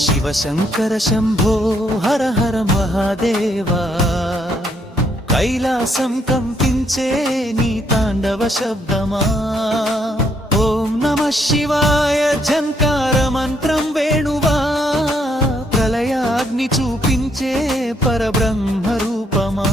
శివశంకర శంభో హర హర మహాదేవా, కైలాసం కంపించే నీ తాండవ శబ్దమా. ఓం నమ శివాయ ఝంకార మంత్రం వేణువా, ప్రళయాగ్ని చూపించే పరబ్రహ్మ రూపమా.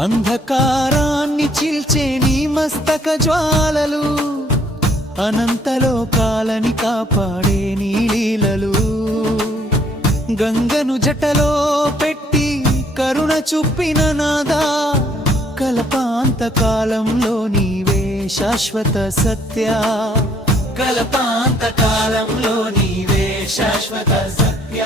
అంధకారాన్ని చీల్చే నీ మస్తక జ్వాలలు, అనంతలోకాలని కాపాడే నీ లీలలు. గంగను జటలో పెట్టి కరుణ చూపిన నాదా, కల్పాంతకాలంలో నీవే శాశ్వత సత్య. కల్పాంతకాలంలో నీవే శాశ్వత సత్య.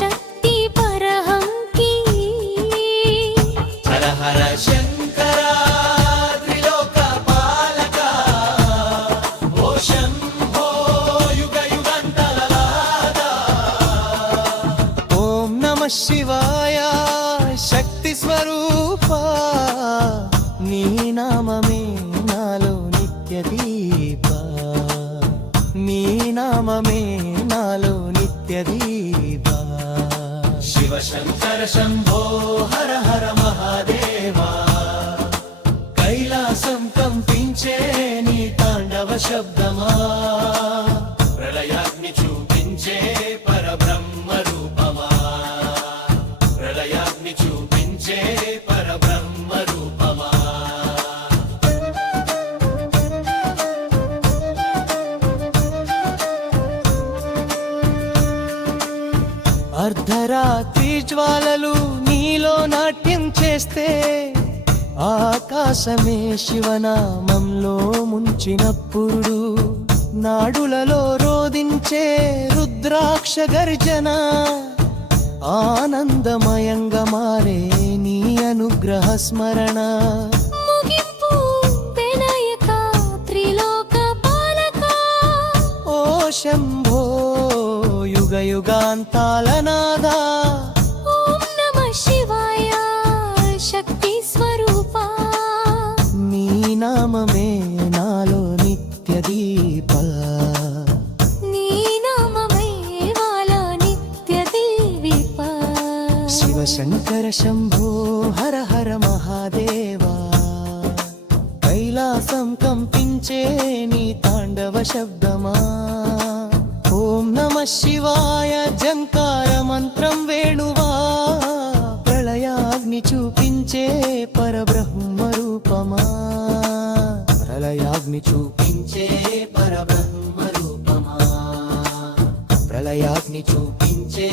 శక్తి పరహంకి హర హర శంకర త్రిలోక పాలక, ఓ శంభో యుగ యుగాంతరలాదా. ఓం నమ శివాయ శక్తి స్వరూప, నీ నామమే నాలో నిత్య దీప. నీ నామమే నాలో నిత్య దీప. శివశంకర శంభో హర హర మహాదేవా, కైలాసం కంపించే నీ తాండవ శబ్దమా. ప్రళయాగ్ని చూపించే పరబ్రహ్మ రూపమా. ప్రళయాగ్ని చూపించే పరబ్రహ్మ రూపమా. అర్ధరాత్రి జ్వాలలు నీలో నాట్యం చేస్తే, ఆకాశమే శివనామంలో ముంచినప్పుడు, నాడులలో రోదించే రుద్రాక్ష గర్జన, ఆనందమయంగా మారే నీ అనుగ్రహ స్మరణ. ఓ శంభో యుగ యుగాంతాల నాదా. ఓం నమ శివాయ శక్తి స్వరూప, నీ నామమే నాలో నిత్య దీప. నీ నామమే నాలో నిత్య దీప. శివశంకర శంభో హర హర మహాదేవా, కైలాసం కంపించే నీ తాండవ శబ్దమా. ఓం నమ శివాయ ఝంకార మంత్రం వేణువా, ప్రళయాగ్ని చూపించే పరబ్రహ్మ రూపమా. ప్రళయాగ్ని చూపించే పరబ్రహ్మ రూపమా. ప్రళయాగ్ని చూపించే